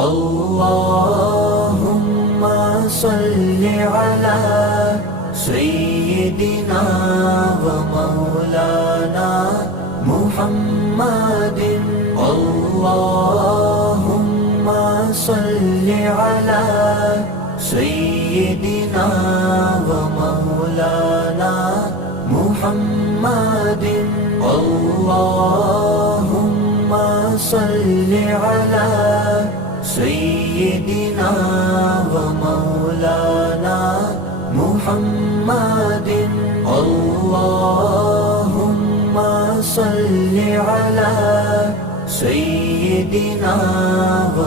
अल्लाहुम्मा सल्लि अला सय्यिदिना व मौलाना मुहम्मदिन। अल्लाहुम्मा सल्लि अला सय्यिदिना व मौलाना मुहम्मदिन। अल्लाहुम्मा सल्लि अला सय्यिदिना व मौलाना मुहम्मदिन। अल्लाहुम्मा सल्लि अला सय्यिदिना व